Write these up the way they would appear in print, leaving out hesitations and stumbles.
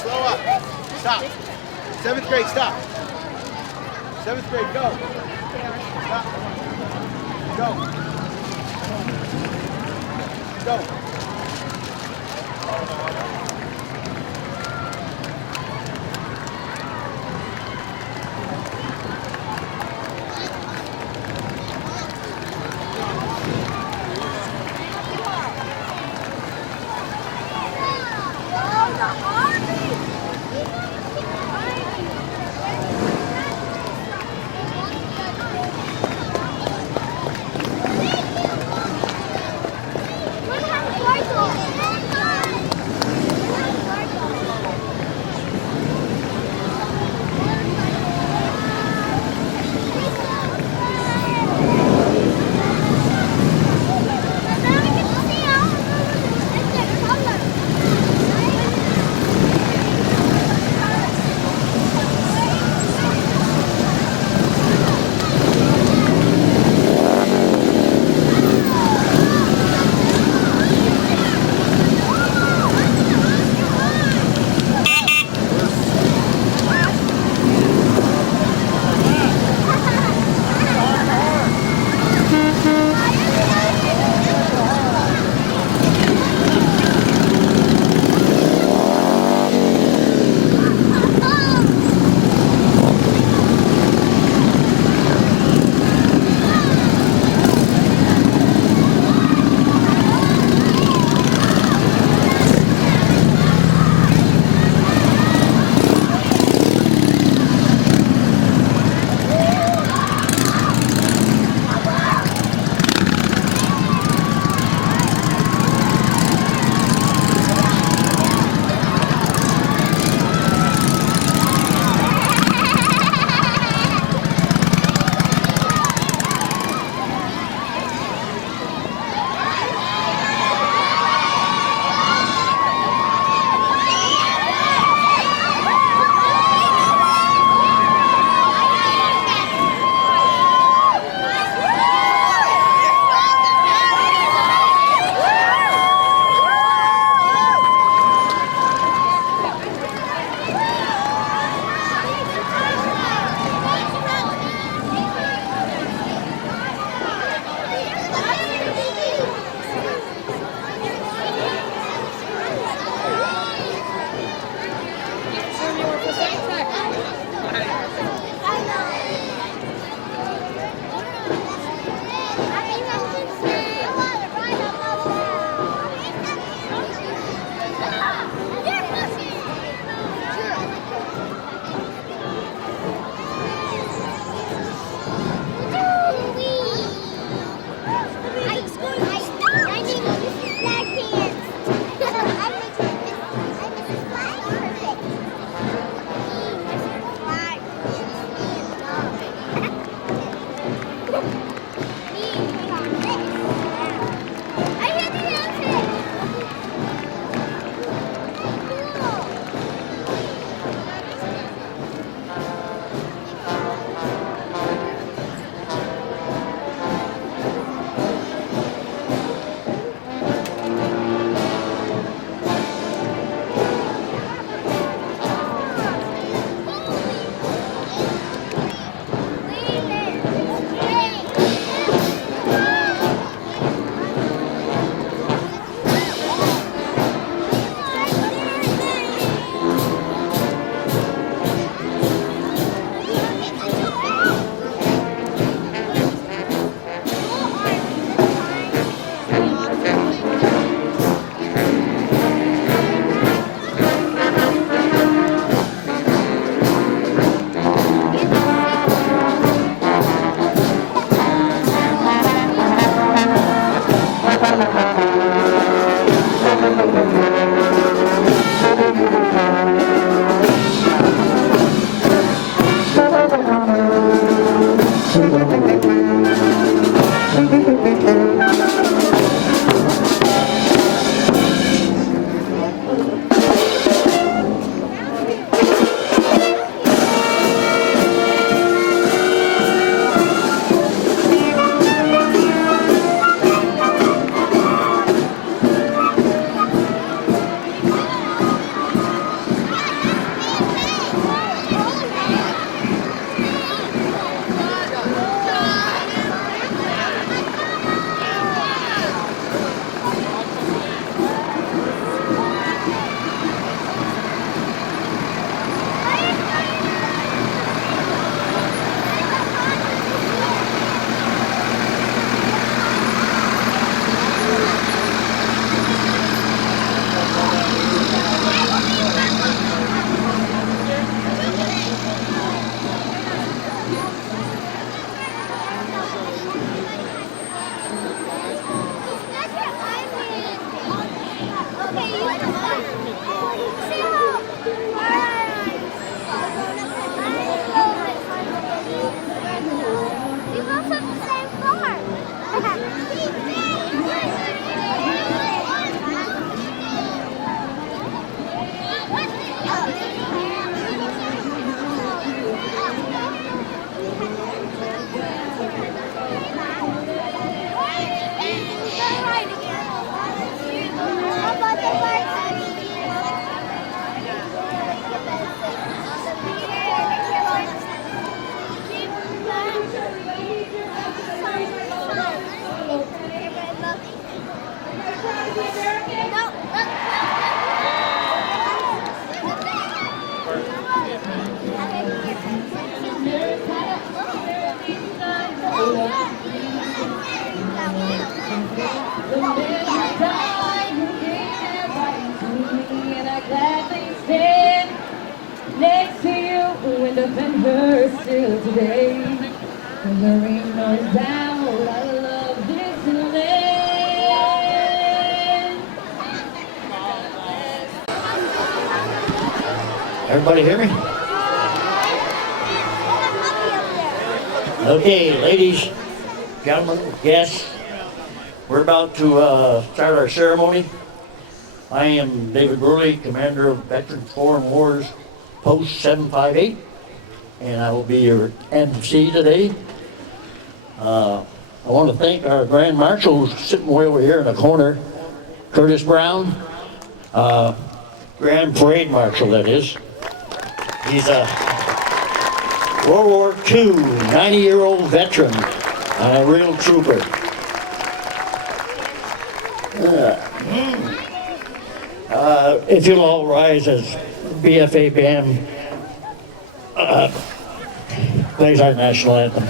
slow up. Stop. 7th grade, stop. 7th grade, go. Stop. Go. Go. Next to you in the vendor still today. And there ain't no doubt I love this land. Everybody hear me? Okay, ladies, gentlemen, guests, we're about to start our ceremony. I am David Burley, Commander of Veterans Foreign Wars Post 758, and I will be your MC today. I want to thank our Grand Marshal who's sitting way over here in the corner, Curtis Brown, Grand Parade Marshal, that is. He's a World War II 90-year-old veteran and a real trooper. If you'll all rise as BFA band plays our national anthem.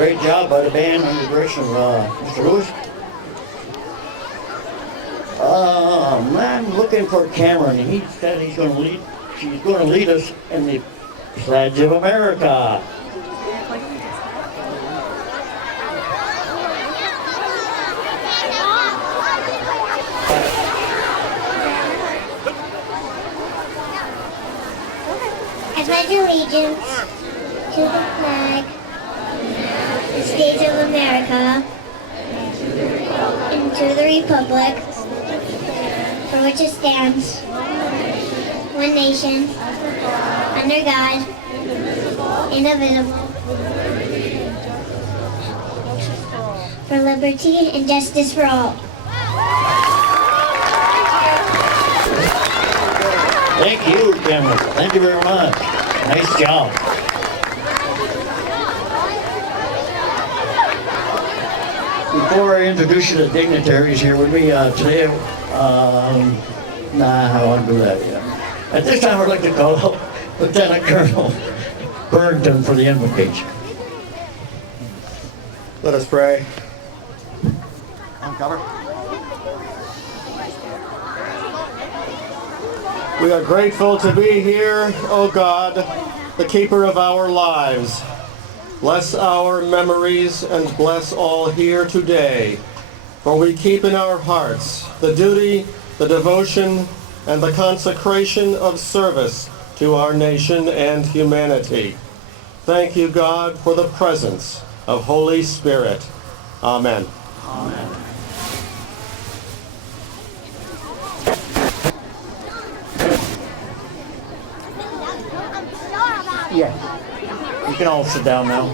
Great job by the band under the direction of Mr. Lewis. I'm looking for Cameron. He said she's going to lead us in the Pledge of America. I pledge allegiance to the flag, the States of America, and to the republic for which it stands, one nation, under God, indivisible, for liberty and justice for all. Thank you, Cameron. Thank you very much. Nice job. Before I introduce you to dignitaries here with me today, I won't do that yet. At this time, I'd like to call Lieutenant Colonel Burrington for the invocation. Let us pray. Uncover. We are grateful to be here, O God, the keeper of our lives. Bless our memories and bless all here today, for we keep in our hearts the duty, the devotion, and the consecration of service to our nation and humanity. Thank you, God, for the presence of Holy Spirit. Amen. Amen. Yeah, you can all sit down now.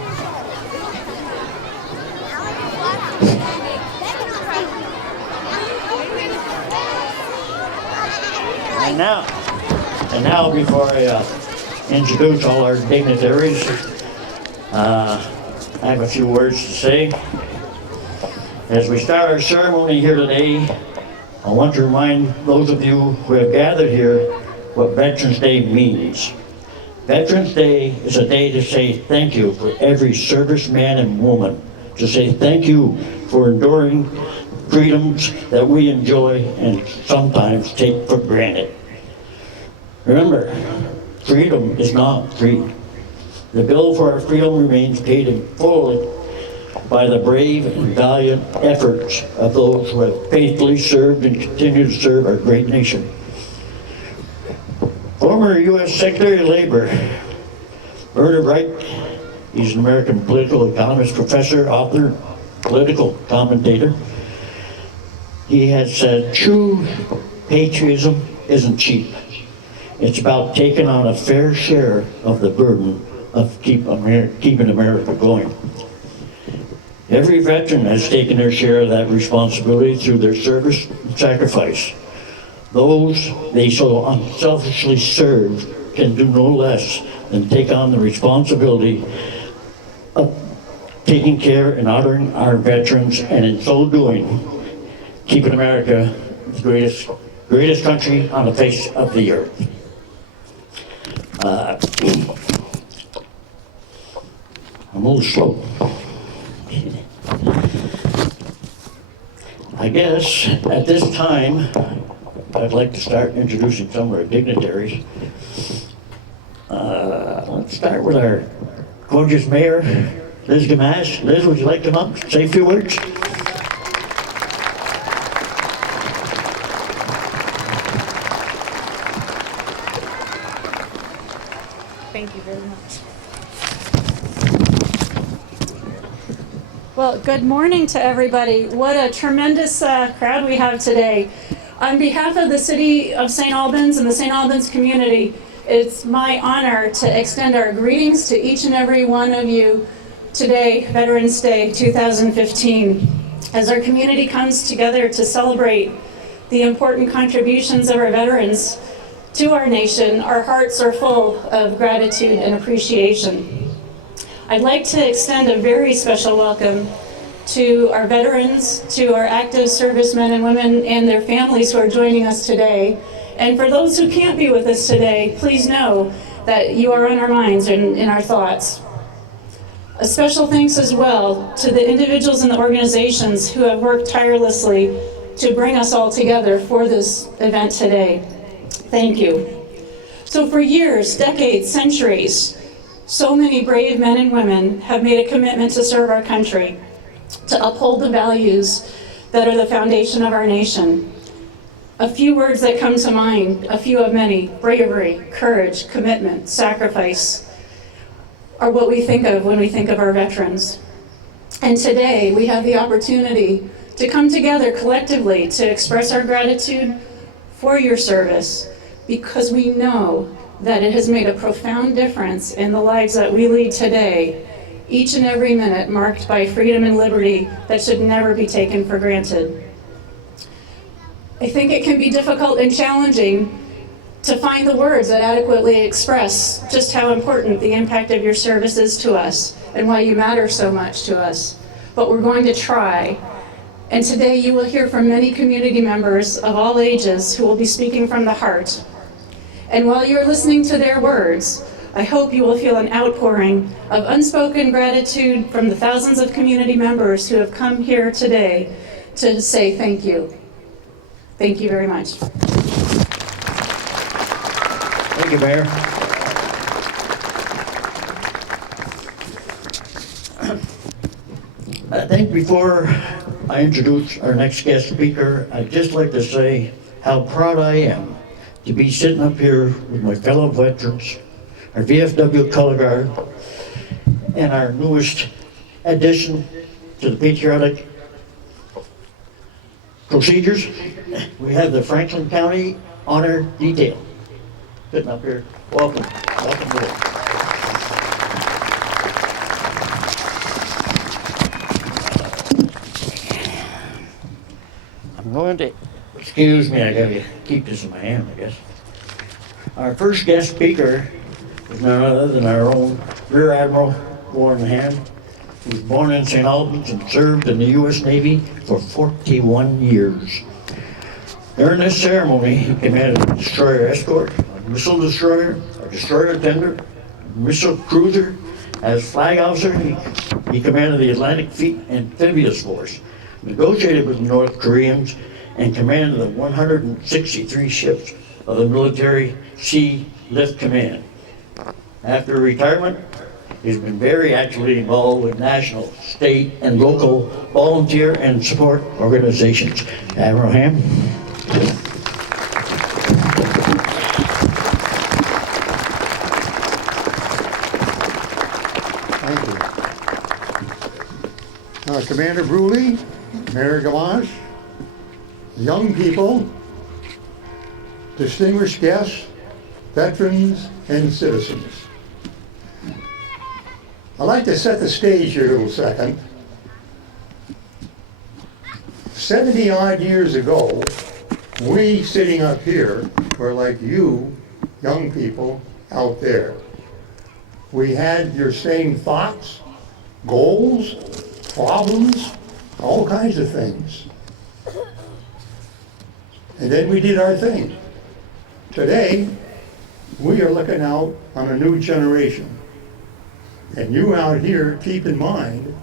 And now before I introduce all our dignitaries, I have a few words to say. As we start our ceremony here today, I want to remind those of you who have gathered here what Veterans Day means. Veterans Day is a day to say thank you for every serviceman and woman, to say thank you for enduring freedoms that we enjoy and sometimes take for granted. Remember, freedom is not free. The bill for our freedom remains paid in full by the brave and valiant efforts of those who have faithfully served and continue to serve our great nation. Former U.S. Secretary of Labor, Bernard Wright, he's an American political economist, professor, author, political commentator. He has said, true patriotism isn't cheap. It's about taking on a fair share of the burden of keeping America going. Every veteran has taken their share of that responsibility through their service and sacrifice. Those they so unselfishly serve can do no less than take on the responsibility of taking care and honoring our veterans, and in so doing, keeping America the greatest country on the face of the earth. I'm a little slow. I guess at this time, I'd like to start introducing some of our dignitaries. Let's start with our gorgeous mayor, Liz Gamache. Liz, would you like to come up, say a few words? Thank you very much. Well, good morning to everybody. What a tremendous crowd we have today. On behalf of the City of St. Albans and the St. Albans community, it's my honor to extend our greetings to each and every one of you today, Veterans Day 2015. As our community comes together to celebrate the important contributions of our veterans to our nation, our hearts are full of gratitude and appreciation. I'd like to extend a very special welcome to our veterans, to our active servicemen and women and their families who are joining us today. And for those who can't be with us today, please know that you are on our minds and in our thoughts. A special thanks as well to the individuals and the organizations who have worked tirelessly to bring us all together for this event today. Thank you. So for years, decades, centuries, so many brave men and women have made a commitment to serve our country, to uphold the values that are the foundation of our nation. A few words that come to mind, a few of many: bravery, courage, commitment, sacrifice, are what we think of when we think of our veterans. And today we have the opportunity to come together collectively to express our gratitude for your service, because we know that it has made a profound difference in the lives that we lead today, each and every minute marked by freedom and liberty that should never be taken for granted. I think it can be difficult and challenging to find the words that adequately express just how important the impact of your service is to us and why you matter so much to us. But we're going to try. And today you will hear from many community members of all ages who will be speaking from the heart. And while you're listening to their words, I hope you will feel an outpouring of unspoken gratitude from the thousands of community members who have come here today to say thank you. Thank you very much. Thank you, Mayor. I think before I introduce our next guest speaker, I'd just like to say how proud I am to be sitting up here with my fellow veterans, our VFW color guard, and our newest addition to the patriotic procedures. We have the Franklin County Honor Detail sitting up here. Welcome. Welcome to it. I'm going to, excuse me, I gotta keep this in my hand, I guess. Our first guest speaker is none other than our own Rear Admiral Warren Hand. He was born in St. Albans and served in the U.S. Navy for 41 years. During this ceremony, he commanded a destroyer escort, a missile destroyer, a destroyer tender, a missile cruiser. As flag officer, he commanded the Atlantic Fleet Amphibious Force, negotiated with the North Koreans, and commanded the 163 ships of the Military Sea Lift Command. After retirement, he's been very actively involved with national, state, and local volunteer and support organizations. Admiral Ham. Thank you. Commander Bruley, Mayor Gamache, young people, distinguished guests, veterans, and citizens. I'd like to set the stage here a little second. 70 odd years ago, we sitting up here were like you, young people out there. We had your same thoughts, goals, problems, all kinds of things. And then we did our thing. Today, we are looking out on a new generation. And you out here, keep in mind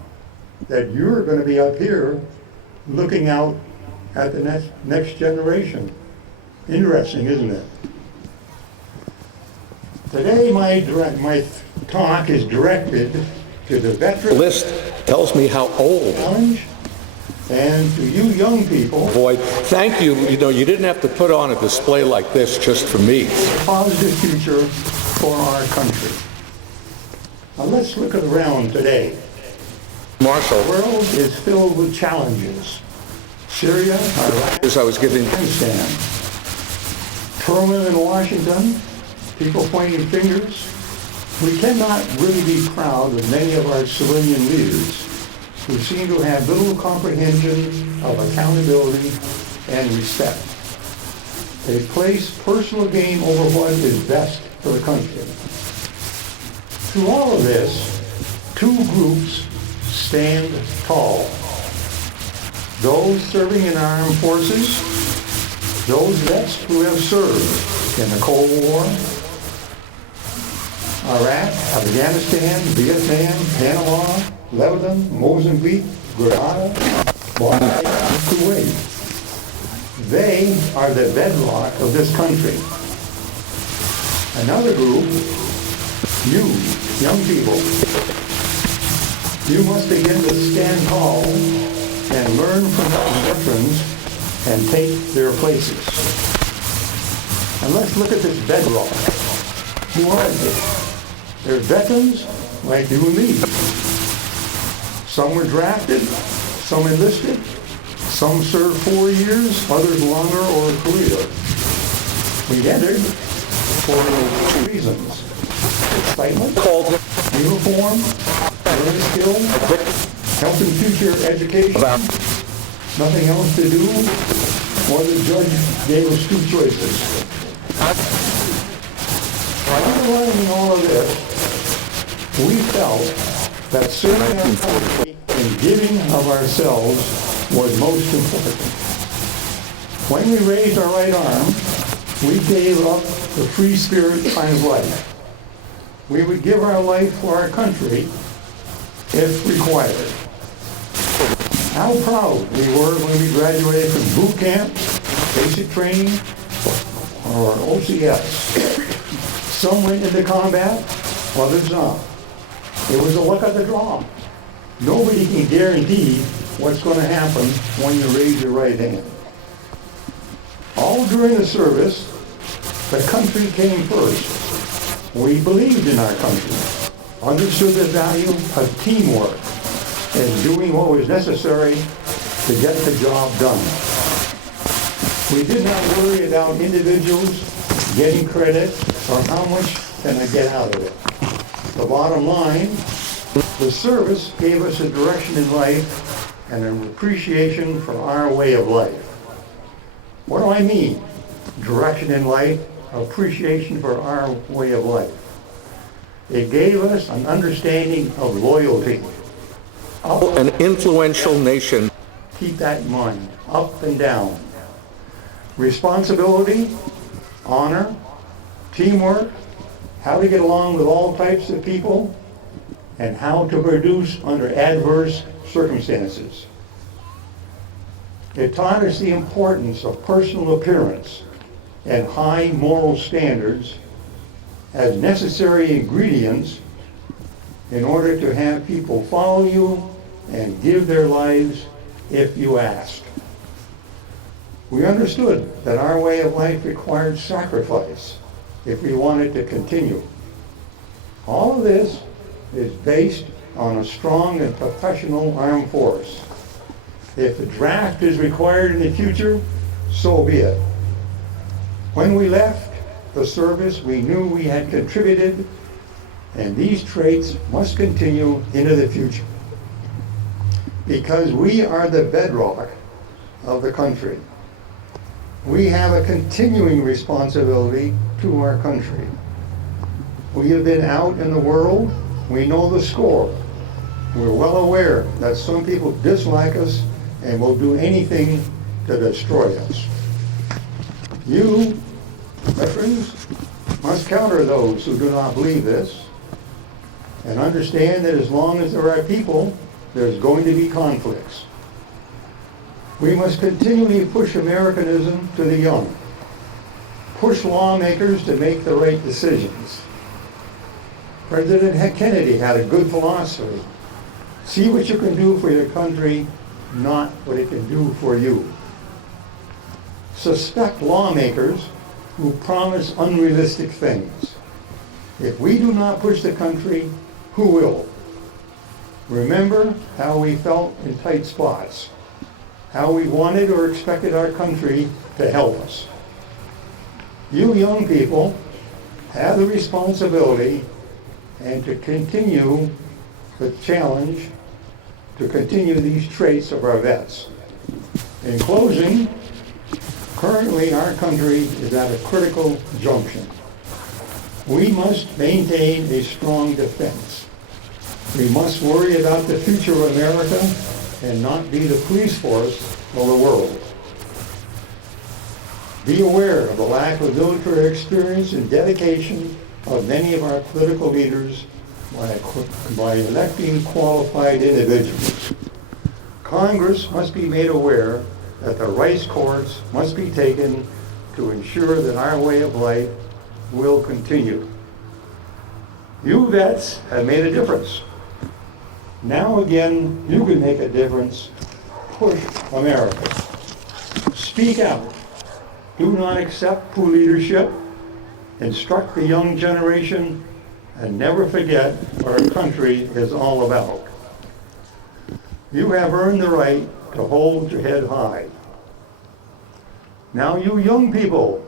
that you're going to be up here looking out at the next generation. Interesting, isn't it? Today, my talk is directed to the veteran List tells me how old. challenge and to you young people. Boy, thank you. You know, you didn't have to put on a display like this just for me. Positive future for our country. Now let's look around today. Marshall, The world is filled with challenges. Syria, Iraq, as I was giving, Afghanistan. Turmoil in Washington, people pointing fingers. We cannot really be proud of many of our civilian leaders who seem to have little comprehension of accountability and respect. They place personal gain over what is best for the country. Through all of this, two groups stand tall. Those serving in armed forces, those vets who have served in the Cold War, Iraq, Afghanistan, Vietnam, Panama, Lebanon, Mozambique, Grenada, Bahrain, Kuwait. They are the bedrock of this country. Another group, you, young people, you must begin to stand tall and learn from the veterans and take their places. And let's look at this bedrock. Who are they? They're veterans like you and me. Some were drafted, some enlisted, some served 4 years, others longer or a career. We entered for two reasons. Excitement, uniform, learning skill, health and future education, nothing else to do, or the judge gave us two choices. Underlying all of this, we felt that serving our country and giving of ourselves was most important. When we raised our right arm, we gave up the free spirit kind of life. we would give our life for our country if required. How proud we were when we graduated from boot camp, basic training, or OCS. Some went into combat, others not. It was a luck of the draw. Nobody can guarantee what's going to happen when you raise your right hand. All during the service, the country came first. We believed in our country, understood the value of teamwork, and doing what was necessary to get the job done. We did not worry about individuals getting credit or how much can I get out of it. The bottom line, the service gave us a direction in life and an appreciation for our way of life. What do I mean? Direction in life, appreciation for our way of life. It gave us an understanding of loyalty. An influential nation. Keep that in mind, up and down. Responsibility, honor, teamwork, how to get along with all types of people, and how to produce under adverse circumstances. It taught us the importance of personal appearance and high moral standards as necessary ingredients in order to have people follow you and give their lives if you asked. We understood that our way of life required sacrifice if we wanted to continue. All of this is based on a strong and professional armed force. If a draft is required in the future, so be it. When we left the service, we knew we had contributed, and these traits must continue into the future. Because we are the bedrock of the country. We have a continuing responsibility to our country. We have been out in the world. We know the score. We're well aware that some people dislike us and will do anything to destroy us. You, veterans, must counter those who do not believe this and understand that as long as there are people, there's going to be conflicts. We must continually push Americanism to the young, push lawmakers to make the right decisions. President Kennedy had a good philosophy. See what you can do for your country, not what it can do for you. Suspect lawmakers who promise unrealistic things. If we do not push the country, who will? Remember how we felt in tight spots, how we wanted or expected our country to help us. You young people have the responsibility and to continue the challenge to continue these traits of our vets. In closing, currently our country is at a critical junction. We must maintain a strong defense. We must worry about the future of America and not be the police force of the world. Be aware of the lack of military experience and dedication of many of our political leaders by electing qualified individuals. Congress must be made aware that the right course must be taken to ensure that our way of life will continue. You vets have made a difference. Now again, you can make a difference. Push America. Speak out. Do not accept poor leadership. Instruct the young generation and never forget what our country is all about. You have earned the right to hold your head high. Now you young people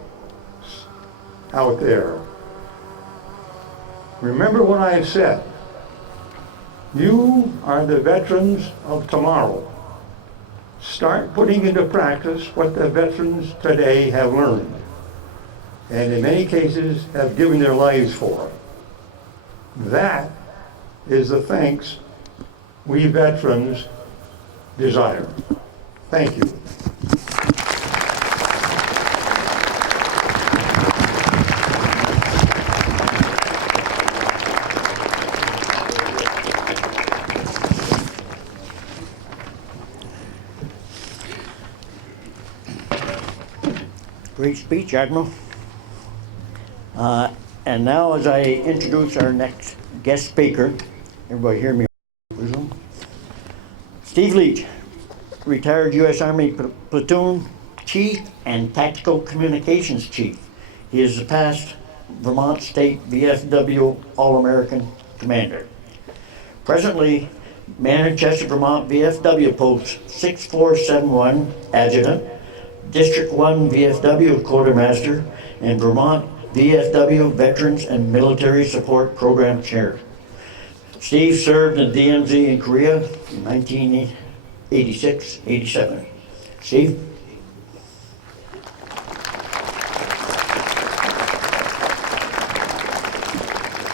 out there, remember what I have said. You are the veterans of tomorrow. Start putting into practice what the veterans today have learned, and in many cases have given their lives for. That is the thanks we veterans desire. Thank you. Great speech, Admiral. And now as I introduce our next guest speaker, everybody hear me? Steve Leach, retired U.S. Army Platoon Chief and Tactical Communications Chief. He is the past Vermont State VFW All-American Commander. Presently, Manchester, Vermont VFW Post 6471 Adjutant, District 1 VFW Quartermaster, and Vermont VFW Veterans and Military Support Program Chair. Steve served in DMZ in Korea in 1986-87. Steve?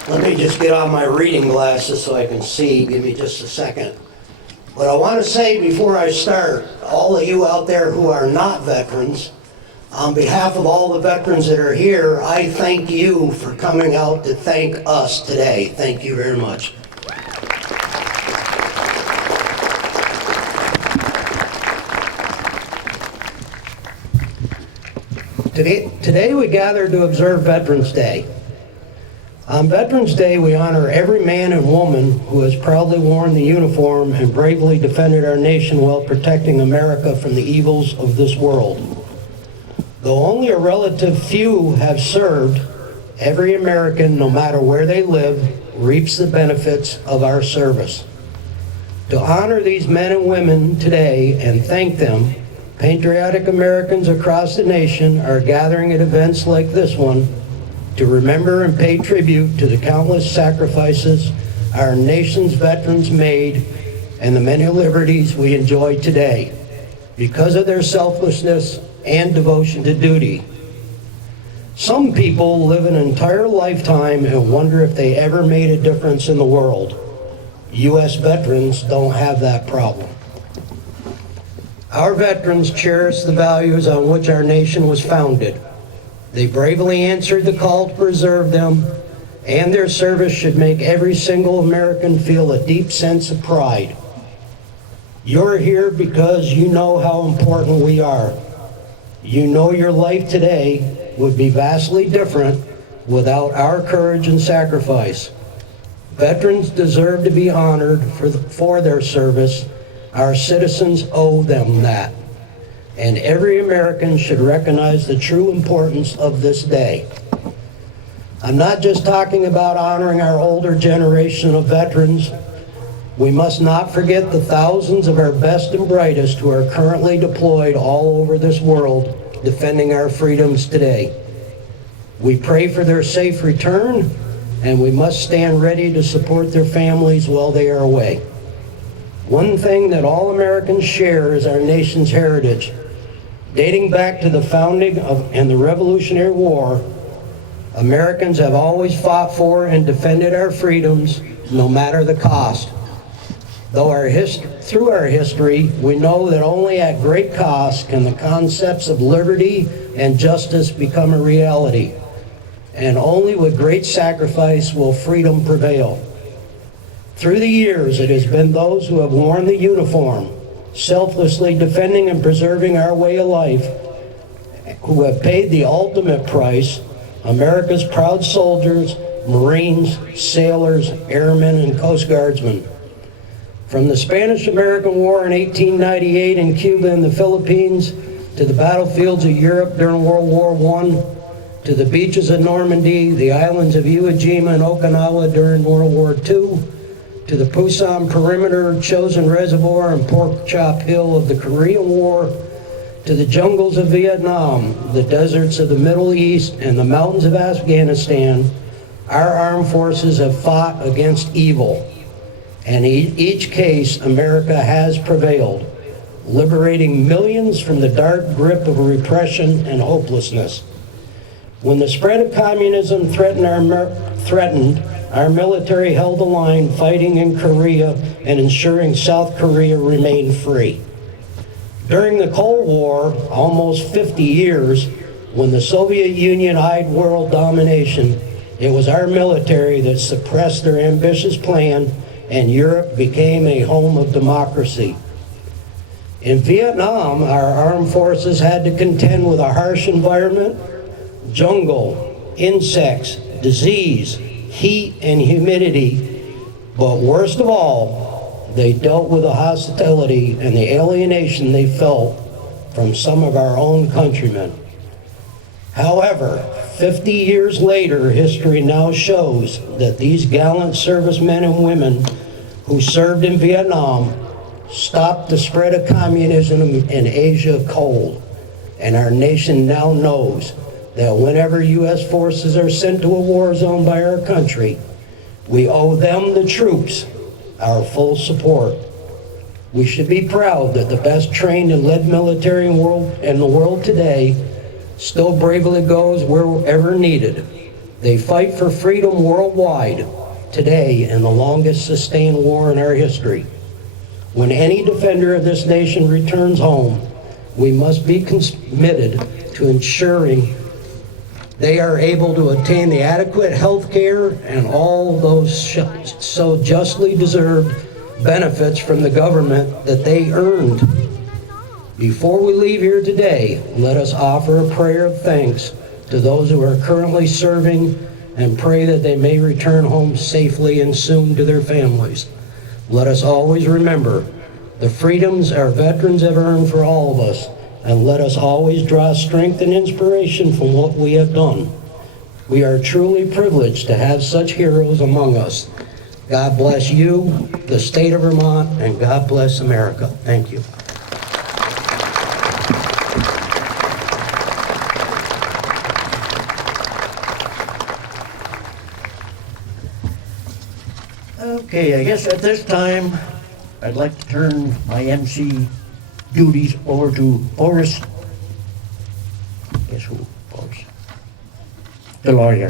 Let me just get on my reading glasses so I can see. Give me just a second. What I want to say before I start, all of you out there who are not veterans, on behalf of all the veterans that are here, I thank you for coming out to thank us today. Thank you very much. Today we gather to observe Veterans Day. On Veterans Day, we honor every man and woman who has proudly worn the uniform and bravely defended our nation while protecting America from the evils of this world. Though only a relative few have served, every American, no matter where they live, reaps the benefits of our service. To honor these men and women today and thank them, patriotic Americans across the nation are gathering at events like this one to remember and pay tribute to the countless sacrifices our nation's veterans made and the many liberties we enjoy today because of their selflessness and devotion to duty. Some people live an entire lifetime and wonder if they ever made a difference in the world. U.S. veterans don't have that problem. Our veterans cherish the values on which our nation was founded. They bravely answered the call to preserve them, and their service should make every single American feel a deep sense of pride. You're here because you know how important we are. You know your life today would be vastly different without our courage and sacrifice. Veterans deserve to be honored for their service. Our citizens owe them that. And every American should recognize the true importance of this day. I'm not just talking about honoring our older generation of veterans. We must not forget the thousands of our best and brightest who are currently deployed all over this world defending our freedoms today. We pray for their safe return, and we must stand ready to support their families while they are away. One thing that all Americans share is our nation's heritage. Dating back to the founding and the Revolutionary War, Americans have always fought for and defended our freedoms, no matter the cost. Through our history, we know that only at great cost can the concepts of liberty and justice become a reality. And only with great sacrifice will freedom prevail. Through the years, it has been those who have worn the uniform, selflessly defending and preserving our way of life, who have paid the ultimate price. America's proud soldiers, Marines, sailors, airmen, and Coast Guardsmen. From the Spanish-American War in 1898 in Cuba and the Philippines, to the battlefields of Europe during World War I, to the beaches of Normandy, the islands of Iwo Jima and Okinawa during World War II, to the Pusan Perimeter, Chosin Reservoir, and Pork Chop Hill of the Korean War, to the jungles of Vietnam, the deserts of the Middle East, and the mountains of Afghanistan, our armed forces have fought against evil. And in each case, America has prevailed, liberating millions from the dark grip of repression and hopelessness. When the spread of communism threatened, our military held the line, fighting in Korea and ensuring South Korea remained free. During the Cold War, almost 50 years, when the Soviet Union eyed world domination, it was our military that suppressed their ambitious plan, and Europe became a home of democracy. In Vietnam, our armed forces had to contend with a harsh environment, jungle, insects, disease, heat, and humidity. But worst of all, they dealt with the hostility and the alienation they felt from some of our own countrymen. However, 50 years later, history now shows that these gallant servicemen and women who served in Vietnam stopped the spread of communism in Asia cold. And our nation now knows that whenever U.S. forces are sent to a war zone by our country, we owe them, the troops, our full support. We should be proud that the best trained and led military in the world today still bravely goes wherever needed. They fight for freedom worldwide today in the longest sustained war in our history. When any defender of this nation returns home, we must be committed to ensuring they are able to obtain the adequate health care and all those so justly deserved benefits from the government that they earned. Before we leave here today, let us offer a prayer of thanks to those who are currently serving and pray that they may return home safely and soon to their families. Let us always remember the freedoms our veterans have earned for all of us, and let us always draw strength and inspiration from what we have done. We are truly privileged to have such heroes among us. God bless you, the state of Vermont, and God bless America. Thank you. Okay, I guess at this time, I'd like to turn my MC duties over to Forrest. Guess who? Forrest. The lawyer.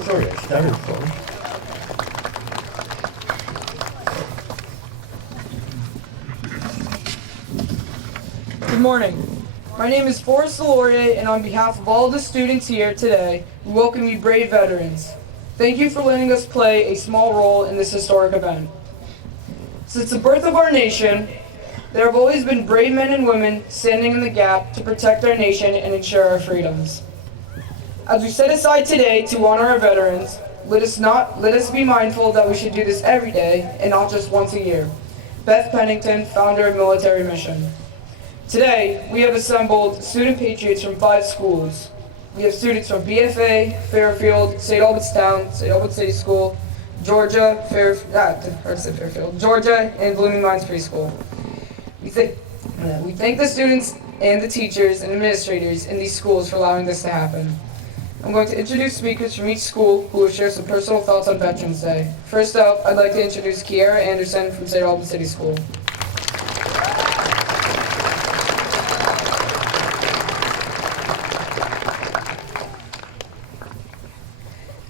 Sorry, I started Forrest. Good morning. My name is Forrest Delorier, and on behalf of all the students here today, we welcome you brave veterans. Thank you for letting us play a small role in this historic event. Since the birth of our nation, there have always been brave men and women standing in the gap to protect our nation and ensure our freedoms. As we set aside today to honor our veterans, let us be mindful that we should do this every day and not just once a year. Beth Pennington, founder of Military Mission. Today, we have assembled student patriots from 5 schools. We have students from BFA, Fairfield, St. Albans Town, St. Albans City School, Georgia, Georgia, and Blooming Mines Preschool. We thank the students and the teachers and administrators in these schools for allowing this to happen. I'm going to introduce speakers from each school who will share some personal thoughts on Veterans Day. First up, I'd like to introduce Kiara Anderson from St. Albans City School.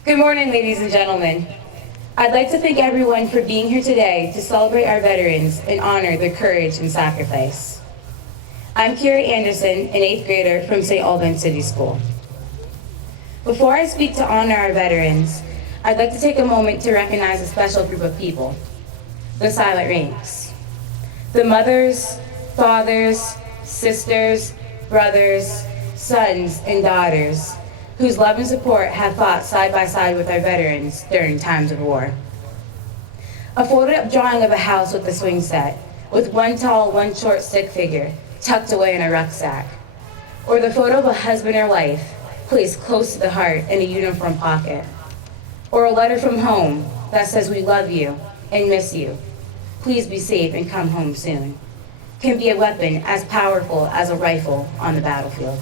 Good morning, ladies and gentlemen. I'd like to thank everyone for being here today to celebrate our veterans and honor their courage and sacrifice. I'm Kiara Anderson, an 8th grader from St. Albans City School. Before I speak to honor our veterans, I'd like to take a moment to recognize a special group of people, the silent ranks. The mothers, fathers, sisters, brothers, sons, and daughters whose love and support have fought side by side with our veterans during times of war. A folded up drawing of a house with a swing set, with one tall, one short stick figure tucked away in a rucksack. Or the photo of a husband or wife placed close to the heart in a uniform pocket. Or a letter from home that says we love you and miss you. Please be safe and come home soon. Can be a weapon as powerful as a rifle on the battlefield.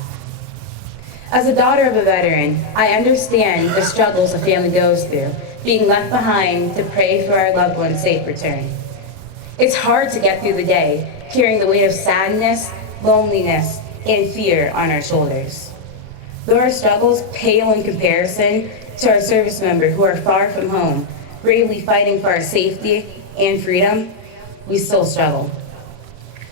As a daughter of a veteran, I understand the struggles a family goes through, being left behind to pray for our loved one's safe return. It's hard to get through the day, carrying the weight of sadness, loneliness, and fear on our shoulders. Though our struggles pale in comparison to our service members who are far from home, bravely fighting for our safety and freedom, we still struggle.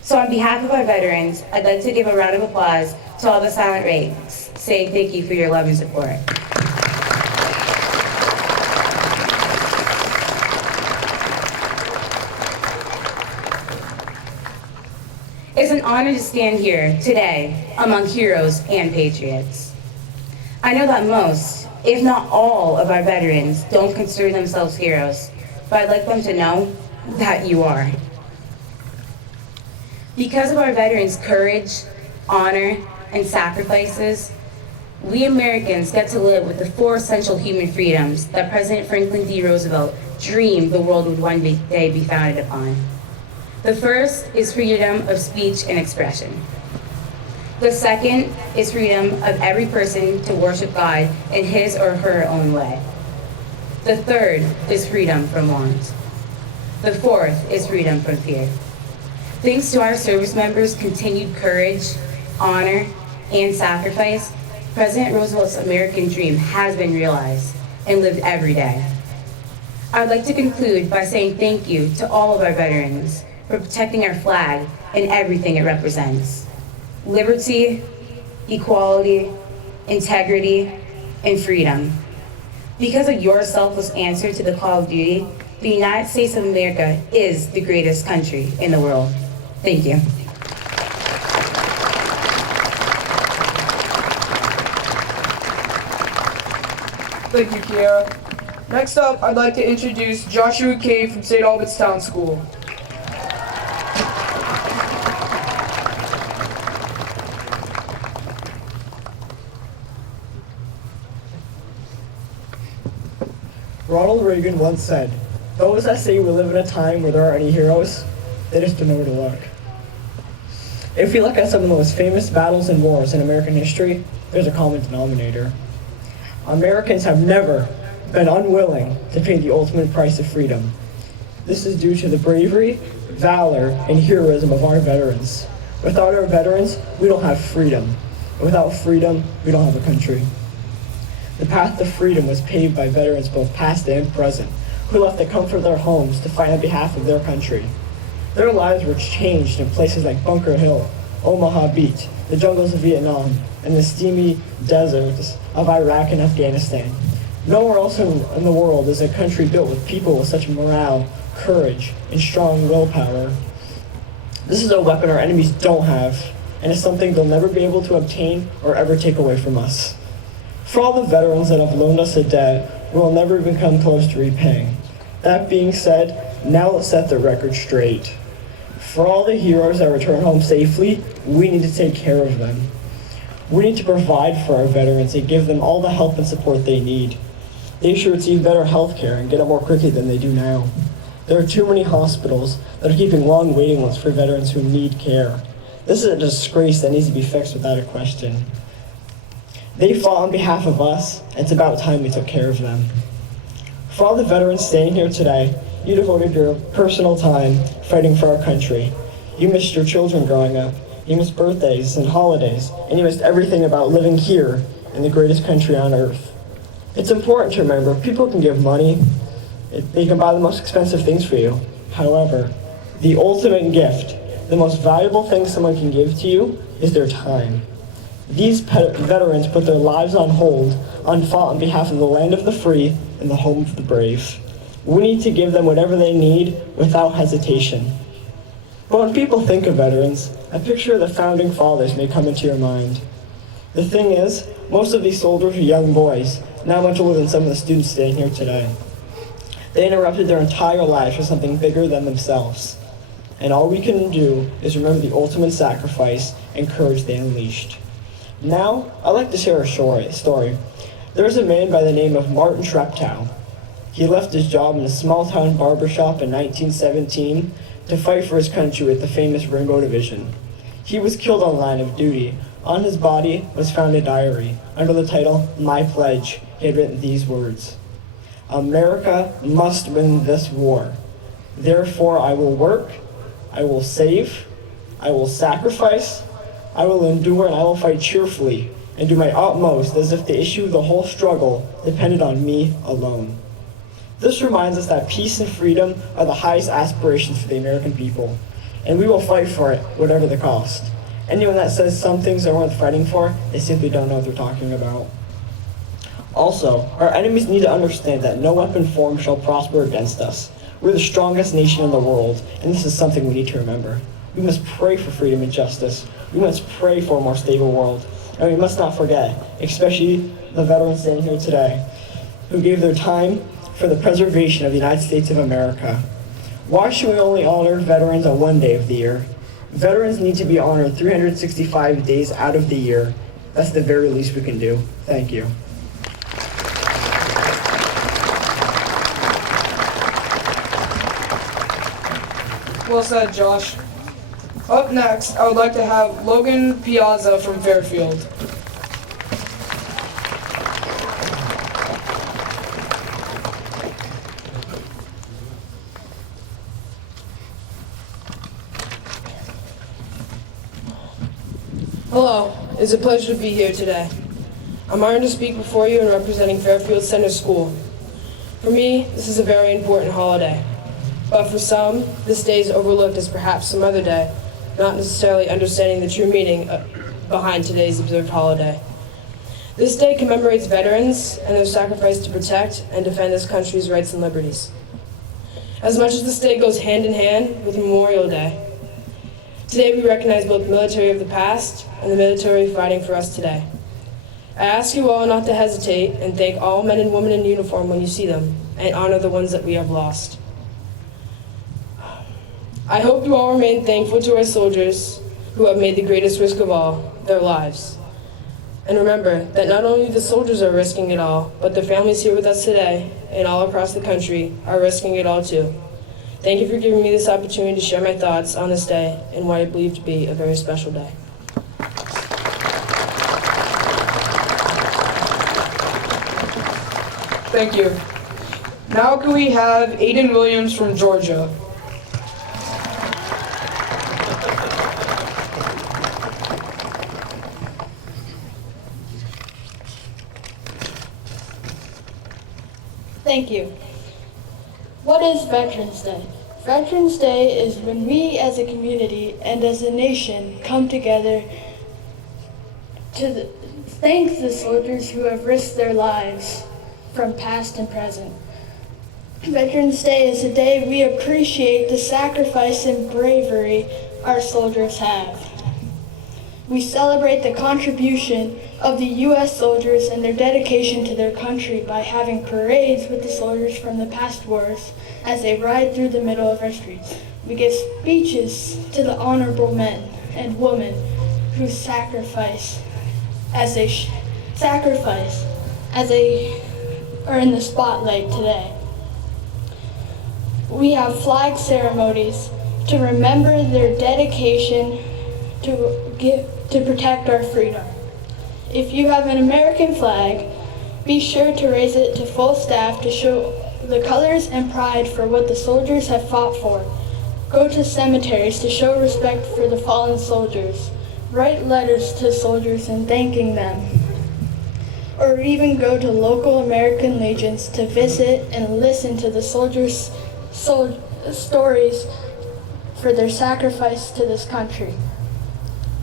So on behalf of our veterans, I'd like to give a round of applause to all the silent ranks, saying thank you for your love and support. is an honor to stand here today among heroes and patriots. I know that most, if not all, of our veterans don't consider themselves heroes, but I'd like them to know that you are. Because of our veterans' courage, honor, and sacrifices, we Americans get to live with the 4 essential human freedoms that President Franklin D. Roosevelt dreamed the world would one day be founded upon. The first is freedom of speech and expression. The second is freedom of every person to worship God in his or her own way. The third is freedom from want. The fourth is freedom from fear. Thanks to our service members' continued courage, honor, and sacrifice, President Roosevelt's American dream has been realized and lived every day. I would like to conclude by saying thank you to all of our veterans for protecting our flag and everything it represents. Liberty, equality, integrity, and freedom. Because of your selfless answer to the call of duty, the United States of America is the greatest country in the world. Thank you. Thank you, Kiara. Next up, I'd like to introduce Joshua Kay from St. Albans Town School. Ronald Reagan once said, "Those that say we live in a time where there aren't any heroes, they just don't know where to look." If we look at some of the most famous battles and wars in American history, there's a common denominator. Americans have never been unwilling to pay the ultimate price of freedom. This is due to the bravery, valor, and heroism of our veterans. Without our veterans, we don't have freedom. Without freedom, we don't have a country. The path to freedom was paved by veterans both past and present, who left the comfort of their homes to fight on behalf of their country. Their lives were changed in places like Bunker Hill, Omaha Beach, the jungles of Vietnam, and the steamy deserts of Iraq and Afghanistan. Nowhere else in the world is a country built with people with such morale, courage, and strong willpower. This is a weapon our enemies don't have, and it's something they'll never be able to obtain or ever take away from us. For all the veterans that have loaned us a debt, we will never even come close to repaying. That being said, now let's set the record straight. For all the heroes that return home safely, we need to take care of them. We need to provide for our veterans and give them all the help and support they need. They should receive better health care and get it more quickly than they do now. There are too many hospitals that are keeping long waiting lists for veterans who need care. This is a disgrace that needs to be fixed without a question. They fought on behalf of us, and it's about time we took care of them. For all the veterans staying here today, you devoted your personal time fighting for our country. You missed your children growing up. You missed birthdays and holidays, and you missed everything about living here in the greatest country on earth. It's important to remember people can give money, they can buy the most expensive things for you. However, the ultimate gift, the most valuable thing someone can give to you is their time. These veterans put their lives on hold and fought on behalf of the land of the free and the home of the brave. We need to give them whatever they need without hesitation. But when people think of veterans, a picture of the founding fathers may come into your mind. The thing is, most of these soldiers are young boys, not much older than some of the students staying here today. They interrupted their entire lives for something bigger than themselves. And all we can do is remember the ultimate sacrifice and courage they unleashed. Now, I'd like to share a story. There was a man by the name of Martin Treptow. He left his job in a small-town barbershop in 1917 to fight for his country with the famous Rainbow Division. He was killed on the line of duty. On his body was found a diary. Under the title, My Pledge, he had written these words: "America must win this war. Therefore I will work, I will save, I will sacrifice, I will endure, and I will fight cheerfully and do my utmost as if the issue of the whole struggle depended on me alone." This reminds us that peace and freedom are the highest aspirations for the American people, and we will fight for it, whatever the cost. Anyone that says some things are worth fighting for, they simply don't know what they're talking about. Also, our enemies need to understand that no weapon formed shall prosper against us. We're the strongest nation in the world, and this is something we need to remember. We must pray for freedom and justice. We must pray for a more stable world. And we must not forget, especially the veterans standing here today, who gave their time for the preservation of the United States of America. Why should we only honor veterans on one day of the year? Veterans need to be honored 365 days out of the year. That's the very least we can do. Thank you. Well said, Josh. Up next, I would like to have Logan Piazza from Fairfield. Hello, it's a pleasure to be here today. I'm honored to speak before you and representing Fairfield Center School. For me, this is a very important holiday. But for some, this day is overlooked as perhaps some other day, not necessarily understanding the true meaning behind today's observed holiday. This day commemorates veterans and their sacrifice to protect and defend this country's rights and liberties. As much as this day goes hand in hand with Memorial Day, today we recognize both the military of the past and the military fighting for us today. I ask you all not to hesitate and thank all men and women in uniform when you see them, and honor the ones that we have lost. I hope you all remain thankful to our soldiers who have made the greatest risk of all, their lives. And remember that not only the soldiers are risking it all, but their families here with us today and all across the country are risking it all too. Thank you for giving me this opportunity to share my thoughts on this day and what I believe to be a very special day. Thank you. Now can we have Aiden Williams from Georgia? Thank you. What is Veterans Day? Veterans Day is when we as a community and as a nation come together to thank the soldiers who have risked their lives from past and present. Veterans Day is a day we appreciate the sacrifice and bravery our soldiers have. We celebrate the contribution of the U.S. soldiers and their dedication to their country by having parades with the soldiers from the past wars as they ride through the middle of our streets. We give speeches to the honorable men and women who sacrifice as they are in the spotlight today. We have flag ceremonies to remember their dedication to protect our freedom. If you have an American flag, be sure to raise it to full staff to show the colors and pride for what the soldiers have fought for. Go to cemeteries to show respect for the fallen soldiers. Write letters to soldiers and thanking them. Or even go to local American legions to visit and listen to the soldiers' stories for their sacrifice to this country.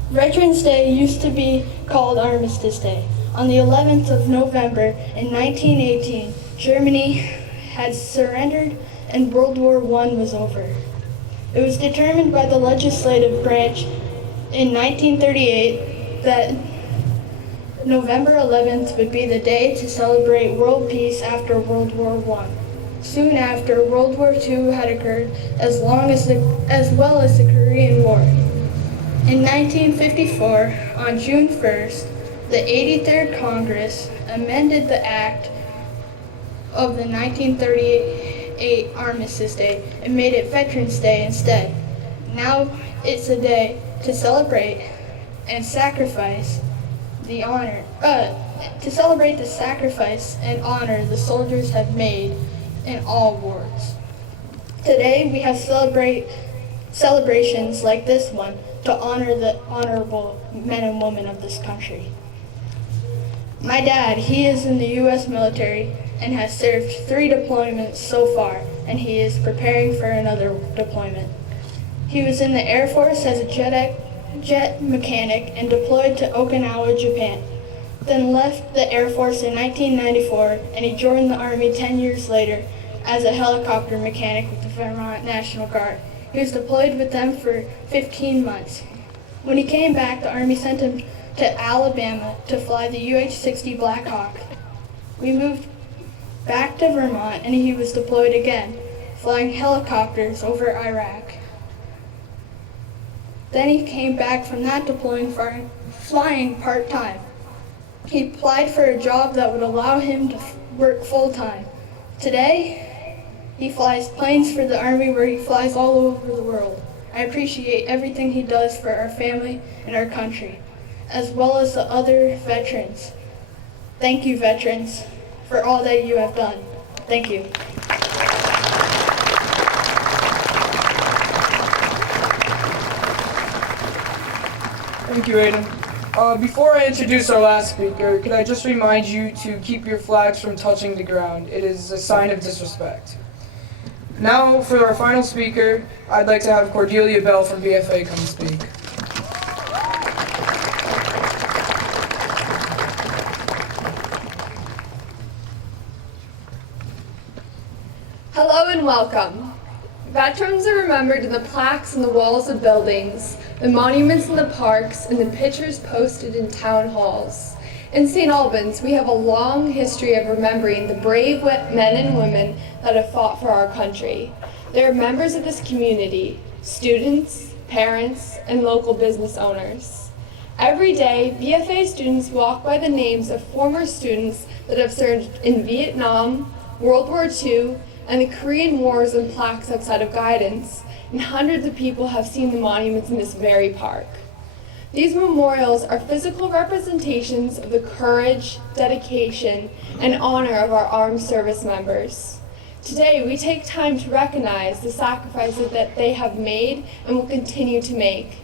Veterans Day used to be called Armistice Day. On the 11th of November in 1918, Germany had surrendered and World War I was over. It was determined by the legislative branch in 1938 that November 11th would be the day to celebrate world peace after World War I. Soon after, World War II had occurred, as well as the Korean War. In 1954, on June 1st, the 83rd Congress amended the Act of the 1938 Armistice Day and made it Veterans Day instead. Now it's a day to celebrate and sacrifice the honor, to celebrate the sacrifice and honor the soldiers have made in all wars. Today we have celebrations like this one to honor the honorable men and women of this country. My dad, he is in the U.S. military and has served 3 deployments so far, and he is preparing for another deployment. He was in the Air Force as a jet mechanic and deployed to Okinawa, Japan. Then left the Air Force in 1994, and he joined the Army 10 years later as a helicopter mechanic with the Vermont National Guard. He was deployed with them for 15 months. When he came back, the Army sent him to Alabama to fly the UH-60 Black Hawk. We moved back to Vermont and he was deployed again, flying helicopters over Iraq. Then he came back from that deploying flying part-time. He applied for a job that would allow him to work full-time. Today, he flies planes for the Army where he flies all over the world. I appreciate everything he does for our family and our country, as well as the other veterans. Thank you, veterans, for all that you have done. Thank you. Thank you, Aiden. Before I introduce our last speaker, could I just remind you to keep your flags from touching the ground? It is a sign of disrespect. Now, for our final speaker, I'd like to have Cordelia Bell from BFA come speak. Hello and welcome. Veterans are remembered in the plaques on the walls of buildings, the monuments in the parks, and the pictures posted in town halls. In St. Albans, we have a long history of remembering the brave men and women that have fought for our country. They are members of this community, students, parents, and local business owners. Every day, BFA students walk by the names of former students that have served in Vietnam, World War II, and the Korean Wars and plaques outside of guidance, and hundreds of people have seen the monuments in this very park. These memorials are physical representations of the courage, dedication, and honor of our armed service members. Today, we take time to recognize the sacrifices that they have made and will continue to make.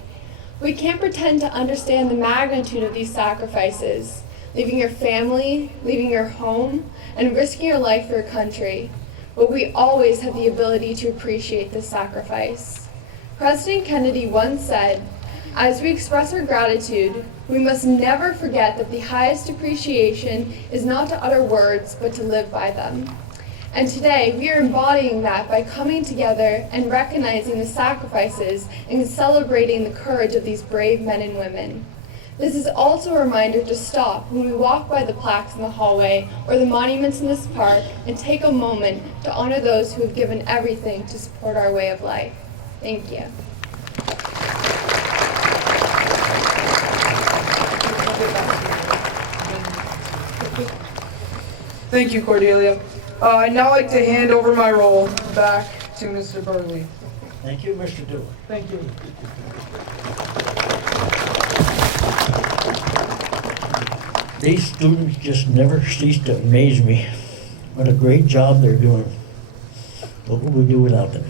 We can't pretend to understand the magnitude of these sacrifices, leaving your family, leaving your home, and risking your life for your country. But we always have the ability to appreciate this sacrifice. President Kennedy once said, "As we express our gratitude, we must never forget that the highest appreciation is not to utter words, but to live by them." And today, we are embodying that by coming together and recognizing the sacrifices and celebrating the courage of these brave men and women. This is also a reminder to stop when we walk by the plaques in the hallway or the monuments in this park and take a moment to honor those who have given everything to support our way of life. Thank you. Thank you, Cordelia. I'd now like to hand over my role back to Mr. Burley. Thank you, Mr. Dewey. Thank you. These students just never cease to amaze me. What a great job they're doing. What would we do without them?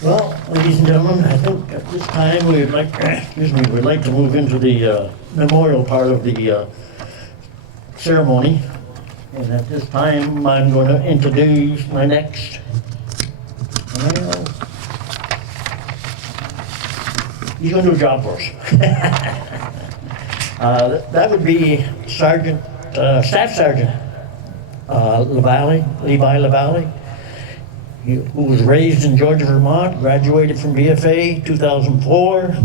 Well, ladies and gentlemen, I think at this time we'd like, we'd like to move into the memorial part of the ceremony. And at this time, I'm going to introduce my next. He's going to do a job for us. That would be Sergeant, Staff Sergeant Levi LaValle, who was raised in Georgia, Vermont, graduated from BFA 2004.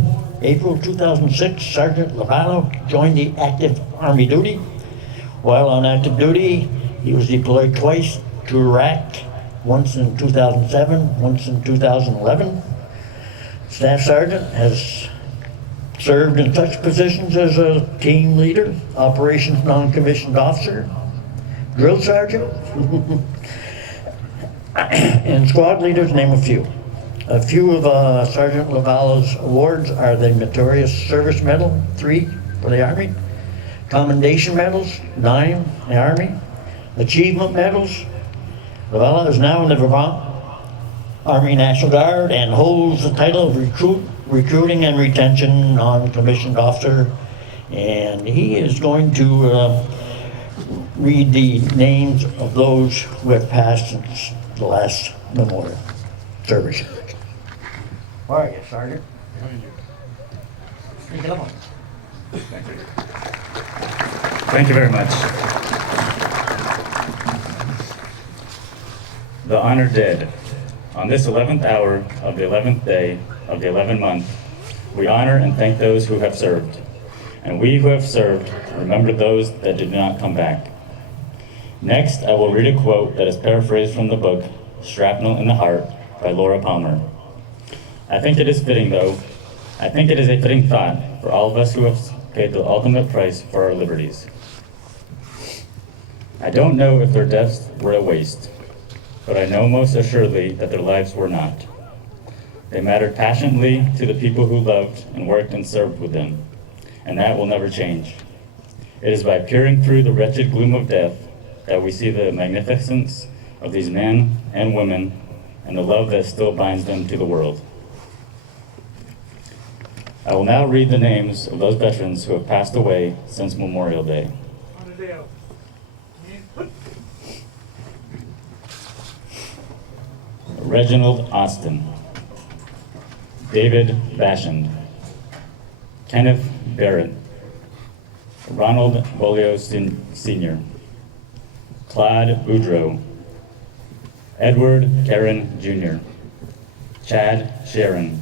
April 2006, Sergeant LaValle joined the active Army duty. While on active duty, he was deployed twice to Iraq, once in 2007, once in 2011. Staff Sergeant has served in such positions as a team leader, operations non-commissioned officer, drill sergeant, and squad leaders, name a few. A few of Sergeant LaValle's awards are the Meritorious Service Medal, 3 for the Army, Commendation Medals, 9 in the Army, Achievement Medals. LaValle is now in the Vermont Army National Guard and holds the title of Recruiting and Retention Non-Commissioned Officer, and he is going to read the names of those who have passed since the last memorial service. How are you, Sergeant? Speak it up. Thank you very much. The honored dead, On this 11th hour of the 11th day of the 11th month, we honor and thank those who have served. And we who have served remember those that did not come back. Next, I will read a quote that is paraphrased from the book Shrapnel in the Heart by Laura Palmer. I think it is a fitting thought for all of us who have paid the ultimate price for our liberties. I don't know if their deaths were a waste, but I know most assuredly that their lives were not. They mattered passionately to the people who loved and worked and served with them, and that will never change. It is by peering through the wretched gloom of death that we see the magnificence of these men and women and the love that still binds them to the world. I will now read the names of those veterans who have passed away since Memorial Day. Reginald Austin, David Bashand, Kenneth Barrett, Ronald Bolio Sr., Claude Boudreau, Edward Karen Jr., Chad Sharon,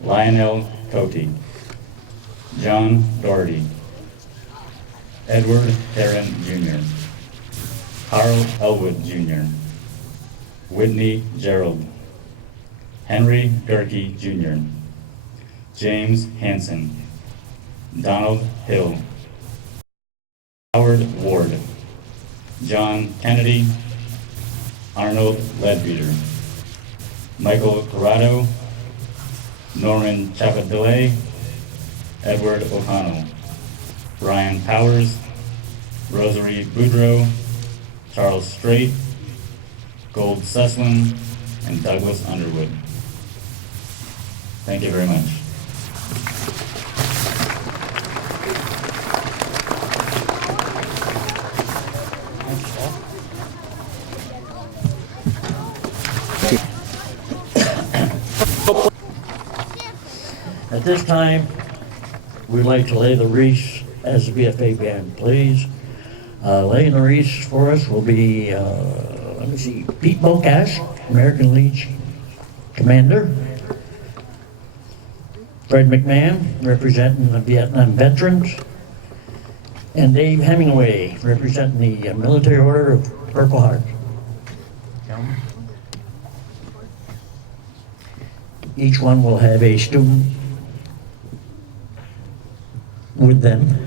Lionel Cote, John Doherty, Edward Karen Jr., Carl Elwood Jr., Whitney Gerald, Henry Gerke Jr., James Hanson, Donald Hill, Howard Ward, John Kennedy, Arnold Ledbeater, Michael Corrado, Norman Chapadille, Edward O'Connell, Brian Powers, Rosary Boudreau, Charles Strait, Gold Sussman, and Douglas Underwood. Thank you very much. At this time, we'd like to lay the wreath as the VFA band plays. Laying the wreath for us will be, let me see, Pete Bocash, American Legion Commander. Fred McMahon, representing the Vietnam veterans. And Dave Hemingway, representing the Military Order of Purple Heart. Each one will have a student with them.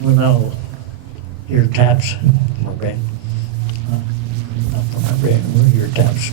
We'll now hear taps. Okay. Not from my brain, we'll hear taps.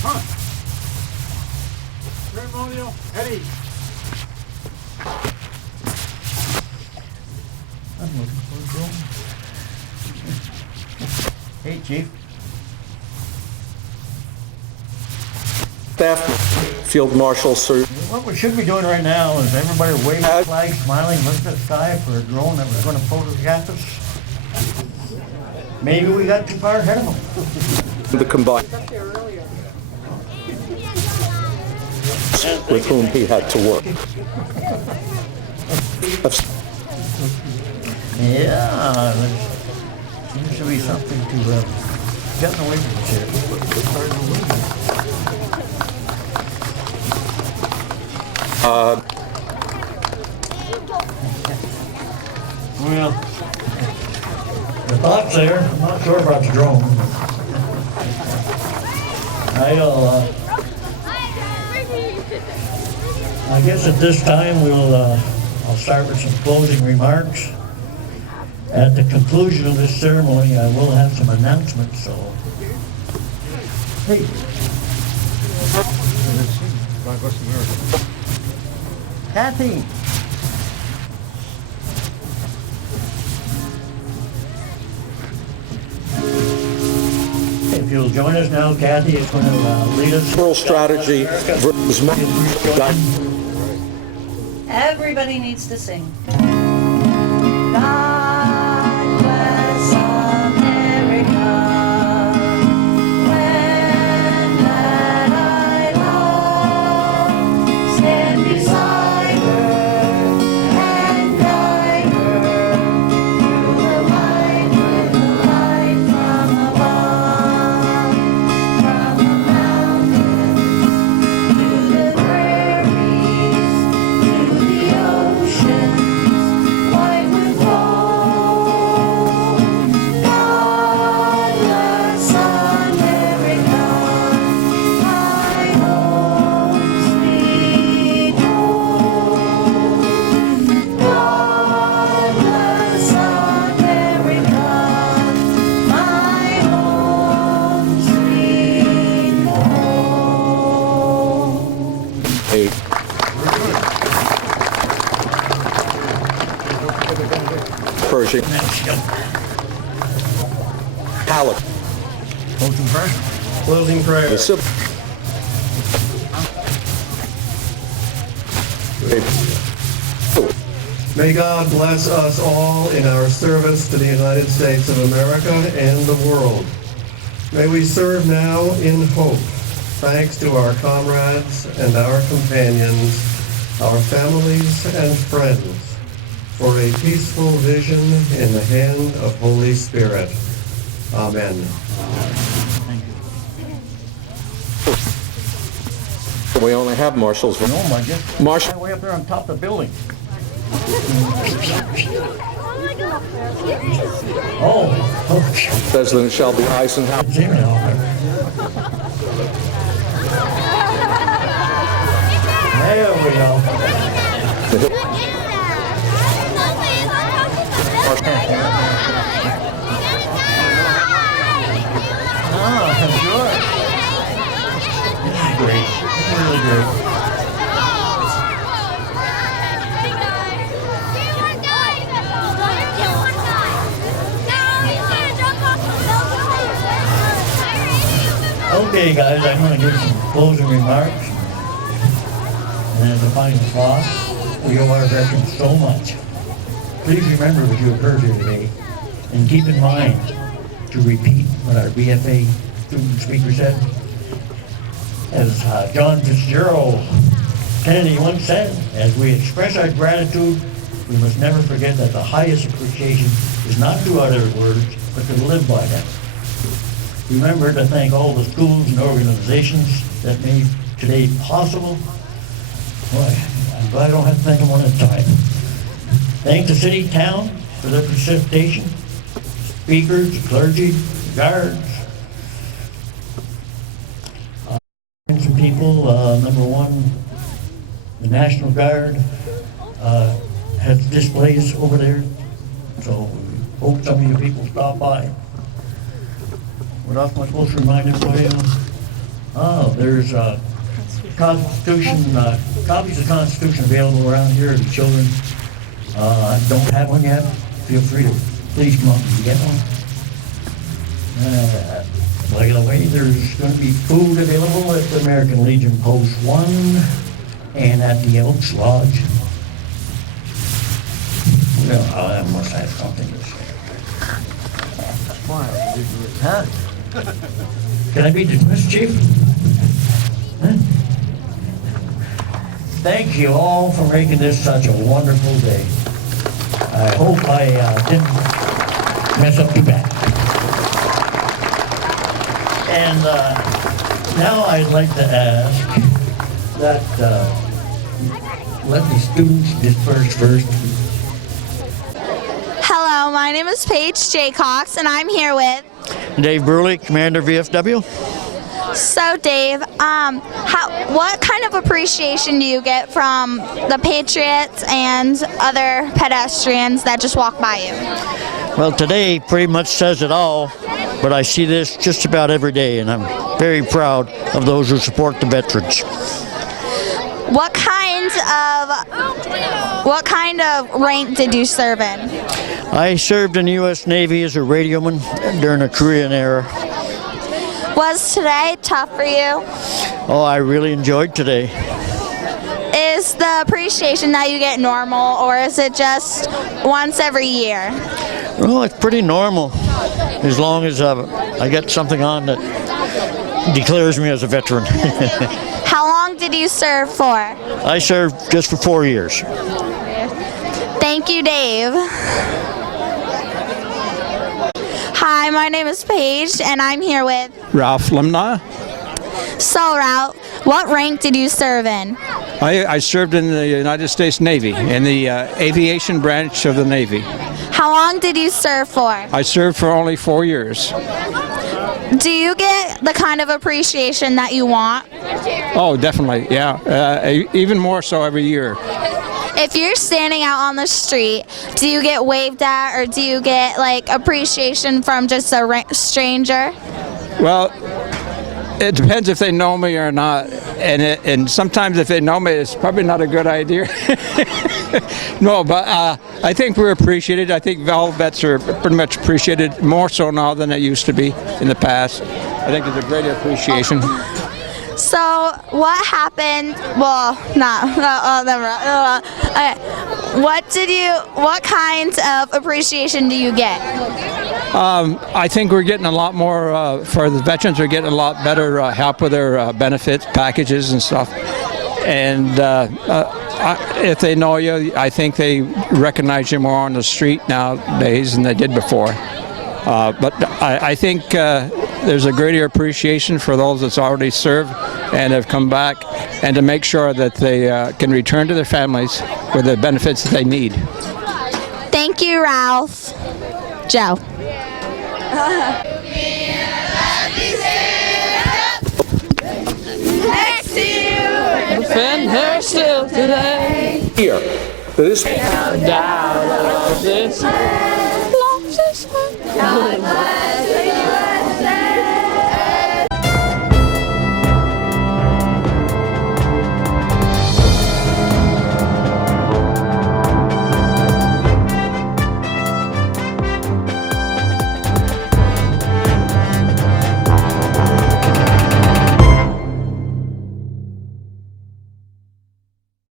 Huh. Ceremonial Eddie. I'm looking for a drone. Hey, Chief. Staff, Field Marshal Sir. What we should be doing right now is everybody waving the flag, smiling, looking at the sky for a drone that was going to photograph us. Maybe we got too far ahead of them. The combined with whom he had to work. Yeah, there seems to be something to getting away from this here. Well, the thought's there. I'm not sure about the drone. I guess at this time I'll start with some closing remarks. At the conclusion of this ceremony, I will have some announcements. So, hey. Kathy. If you'll join us now, Kathy is going to lead us. Rural strategy. Everybody needs to sing. God bless America. When that I love, stand beside her and guide her through the light with the light from above, from the mountains to the prairies to the oceans, white with gold. God bless America, my home sweet home. God bless America, my home sweet home. Eight. Pershing. Halleck. Closing prayer. May God bless us all in our service to the United States of America and the world. May we serve now in hope, thanks to our comrades and our companions, our families and friends, for a peaceful vision in the hand of Holy Spirit. Amen. We only have marshals. No, my God. Marshal. Way up there on top of the building. Oh. President Shelby Eisenhower. There we go. Sure. This is great. Really great. Okay, guys, I'm going to give some closing remarks. And as a final thought, we owe our veterans so much. Please remember what you have heard here today, and keep in mind to repeat what our BFA student speaker said. As John Fitzgerald Kennedy once said, as we express our gratitude, we must never forget that the highest appreciation is not to utter words, but to live by them. Remember to thank all the schools and organizations that made today possible. Boy, I'm glad I don't have to thank them one at a time. Thank the city, town for their participation, speakers, the clergy, the guards. Some people, number one, the National Guard has displays over there, so we hope some of you people stop by. What else am I supposed to remind everybody of? Oh, There's Constitution, copies of the Constitution available around here to children. Don't have one yet. Feel free to please come up and get one. By the way, there's going to be food available at the American Legion Post 1 and at the Elks Lodge. Well, I must have something to say. Huh? Can I be dismissed, Chief? Huh? Thank you all for making this such a wonderful day. I hope I didn't mess up too bad. And now I'd like to ask that let the students disperse first. Hello, my name is Paige J. Cox, and I'm here with Dave Burley, Commander VFW. So Dave, what kind of appreciation do you get from the Patriots and other pedestrians that just walk by you? Well, today pretty much says it all, but I see this just about every day, and I'm very proud of those who support the veterans. What kind of rank did you serve in? I served in the U.S. Navy as a radioman during the Korean era. Was today tough for you? Oh, I really enjoyed today. Is the appreciation that you get normal, or is it just once every year? Well, it's pretty normal, as long as I get something on that declares me as a veteran. How long did you serve for? I served just for 4 years. Thank you, Dave. Hi, my name is Paige, and I'm here with Ralph Limnaugh. So, Ralph, what rank did you serve in? I served in the United States Navy, in the aviation branch of the Navy. How long did you serve for? I served for only 4 years. Do you get the kind of appreciation that you want? Oh, definitely, yeah. Even more so every year. If you're standing out on the street, do you get waved at, or do you get like appreciation from just a stranger? Well, it depends if they know me or not, and sometimes if they know me, it's probably not a good idea. No, but I think we're appreciated. I think all vets are pretty much appreciated, more so now than it used to be in the past. I think there's a great appreciation. So, what happened? Well, never. Okay. What kinds of appreciation do you get? I think we're getting a lot more, for the veterans, we're getting a lot better help with their benefits, packages and stuff. And if they know you, I think they recognize you more on the street nowadays than they did before. But I think there's a greater appreciation for those that's already served and have come back, and to make sure that they can return to their families with the benefits that they need. Thank you, Ralph. Joe. Next to you, defend her still today. Here, this. Down of this.